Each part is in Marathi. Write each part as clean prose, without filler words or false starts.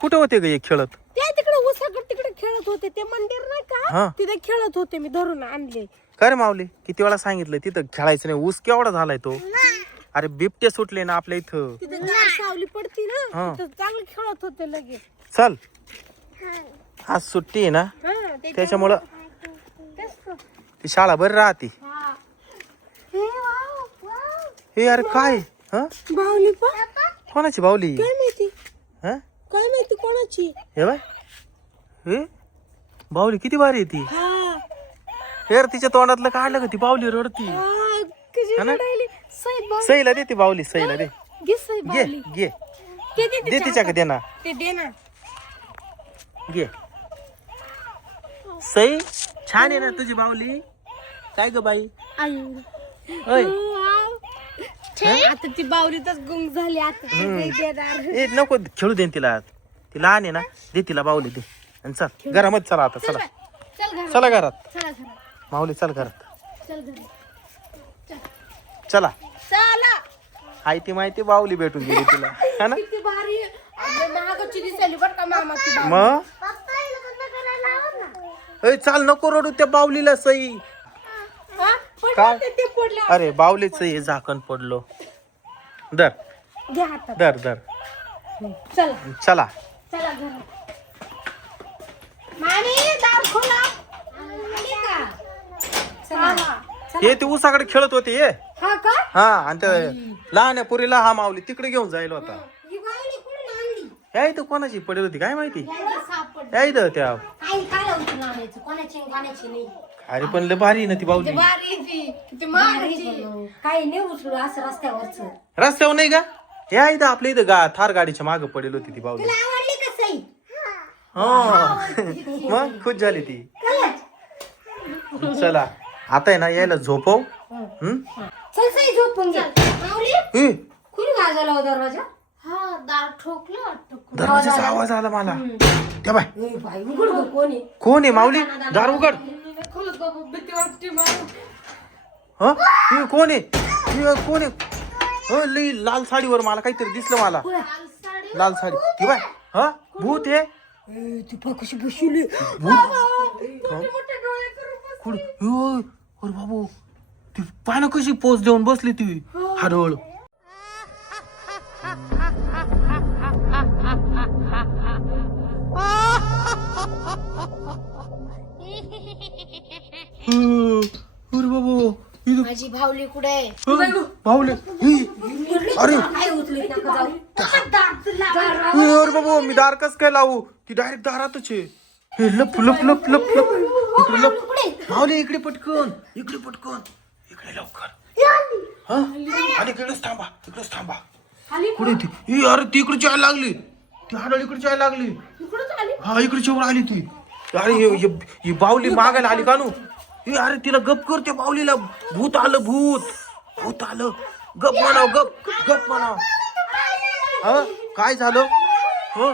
कुठं होते ग हे खेळत? ते तिकडे उसाकडे तिकडे खेळत होते, ते मंदिर नाही का तिथे खेळत होते, मी धरून आणले. काय रे माऊली, किती वेळा सांगितलं तिथं खेळायचं नाही, ऊस केवढा झालाय तो. अरे बिबटे सुटले ना आपल्या इथं. तिथे गार सावली पडती ना, तिथं चांगलं खेळत होते लगेच. चल आज सुट्टी आहे ना, त्याच्यामुळं ती शाळा बरी राहते. हे अरे काय बाहुली कोणाची बाहुली? काय माहिती, हा काय माहिती कोणाची. हे बाय, हे बाहुली किती भारी आहे ती. यार तिच्या तोंडातलं काढलं का ती बाहुली रडती. सईला दे ती बाहुली, सईला दे. घे घे दे तिच्याकडे, दे ना, ते दे ना. घे. सई छान आहे ना तुझी बाहुली. काय ग बाई? ओय आता ती बाहुलीतच गुंग झाली. आता ती नाही देणार. ए नको खेळू दे तिला, ती लहान आहे ना. दे तिला बाहुली दे आणि चल घरामध्ये. चला आता, चला चला घरात. चला घरात, माऊली चल घरात, चल घरात, चला. चला. आई ती माहिती बाहुली भेटून गेली तुला, है ना. किती भारी महागाची दिसायली बरं का मामाची बाहुली. मग ए चाल, नको रडू त्या बाहुलीला. सई हा? पडलं काय? ते पडलं. अरे बाहुलीच हे झाकण पडलो. दर घे हातात. दर दर चला चला. चला घरात. मामी दार खोला. आली का? चला. हे ते उसाकडे खेळत होते ये. हा का? हा, आणि त्या लहान पुरीला हा माऊली तिकडे घेऊन जायला होता. ही बाहुली कुठून आणली? या इथं कोणाची पडेल होती काय माहिती. यायला सापडली. या इथं त्या. काही काय लावून आणायचं, कोणाची नाही. अरे पण लय भारी आहे ना ती बाहुली. भारी ती किती महागाची. काही नाही उचलू असं रस्त्यावरच. रस्त्यावर नाही का? या इथं आपल्या इथं थार गाडीच्या मागे पडेल होती ती बाहुली. आवडली का सई? हा मग खुश झाली ती. चला आता आहे ना यायला झोपव. चल सई झोपून घे. माऊली कुणी वाजवला हो दरवाजा? हा दार ठोकलं वाटतं. दरवाजाचा आवाज आला मला. त्या बाय बाई उघड गं, कोणी? कोण आहे माऊली? दार उघड. खोलत बाबा, भीती वाटते मला. हा हे कोण आहे? हे कोण आहे? लई लाल साडीवर मला काहीतरी दिसलं मला. लाल साडी हे बाय. हा भूत आहे. ती पण कशी बसवली. कुठं? अरे बाबू ती पानं कशी पोच देऊन बसली ती हडळ. अरे बाबू माझी भावली कुठे आहे? बाहुली. अरे काय उचलत नका जाऊ. अरे बाबू मी दार कस काय लावू? ती डायरेक्ट दारातच आहे. हे लप लप लप लप लप इकडे लप. माऊली इकडे पटकन, इकडे पटकन, इकडे लवकर. हा आणि इकडेच थांबा, इकडेच थांबा. कुठे ती? अरे ती इकडे यायला लागली. ती हाडळ इकडे यायला लागली. हा इकडे वर आली ती. अरे ही बाहुली मागायला आली का नू? अरे तिला गप कर, त्या बाहुलीला भूत आलं. भूत आलं. गप म्हणाव, गप गप म्हणाव. हा काय झालं? हो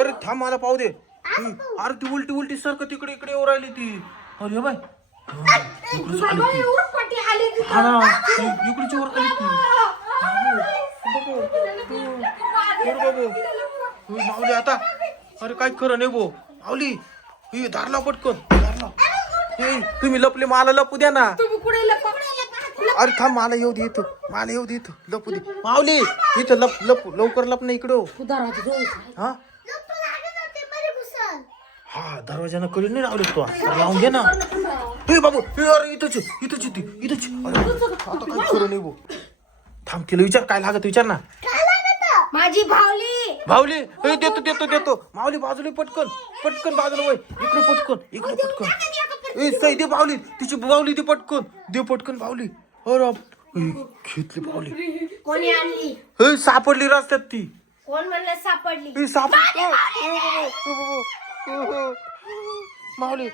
अरे थांब मला पाहू दे. अरे ती उलटी उलटी सारखं तिकडे इकडे येऊ राहिली ती. अरे बाय इकडेच आली ती. हा ना इकडेच वर आली ती. माऊली आता अरे काय खरं नाही भो. माऊली दारला पटकन, दारला. तुम्ही लपले, मला लपू द्या ना. अरे थांब मला येऊ दे इथं, मला येऊ दे इथं, लपू दे. माऊली इथं लप लप लवकर लप ना इकडं. हा हा दरवाजानं कळी नाही लावले तो. लावून घे ना. बाबू अरे इथंच इथंच. आता काय खरं नाही भो. थांब तिला विचार काय लागत, विचार ना. माझी भावली. भाऊली देतो. माऊली बाजूला पटकन बाजूला वय. इकडे पटकन. सई दे बावली, तिची बावली दे पटकन बावली. अरे घेतली बावली. कोणी आणली? सापडली रस्त्यात ती. कोण म्हणलं सापडली? माऊली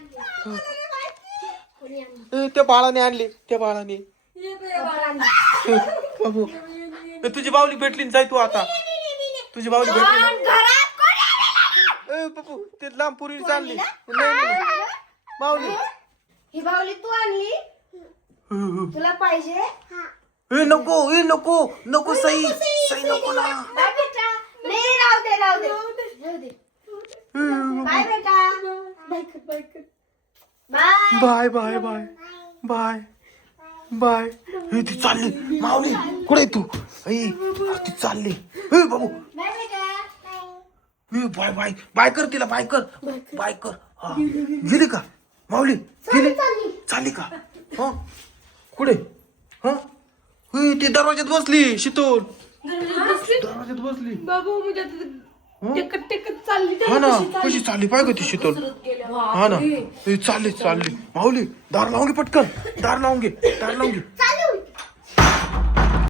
त्या बाळाने आणली, त्या बाळाने. बाबू तुझी बावली भेटली, जाय तू आता. तुझी बावली भेटली. बाबू ते लांब पुरी चालली. नाही माऊली ही बावली तू आणली? तुला पाहिजे? नको सई नको ना. नाही राहू दे. बाय बेटा. Bye. Bye bye bye bye bye. हे ती चालली माऊली कुठे तू ती चालली. बाबू बाय बेटा. बाय बाय बाय कर तिला बाय कर बाय कर. हा गेली का माऊली गेली चालली का हा कुठे हा ती दरवाज्यात बसली शीतल दरवाज्यात बसली. बाबू म्हणजे टेकत टेकत चालली हा ना कशी चालली पाय ग ती शीतल. हा ना चालली चालली माऊली दार लावून घे पटकन दार लावून घे दार लावून घे.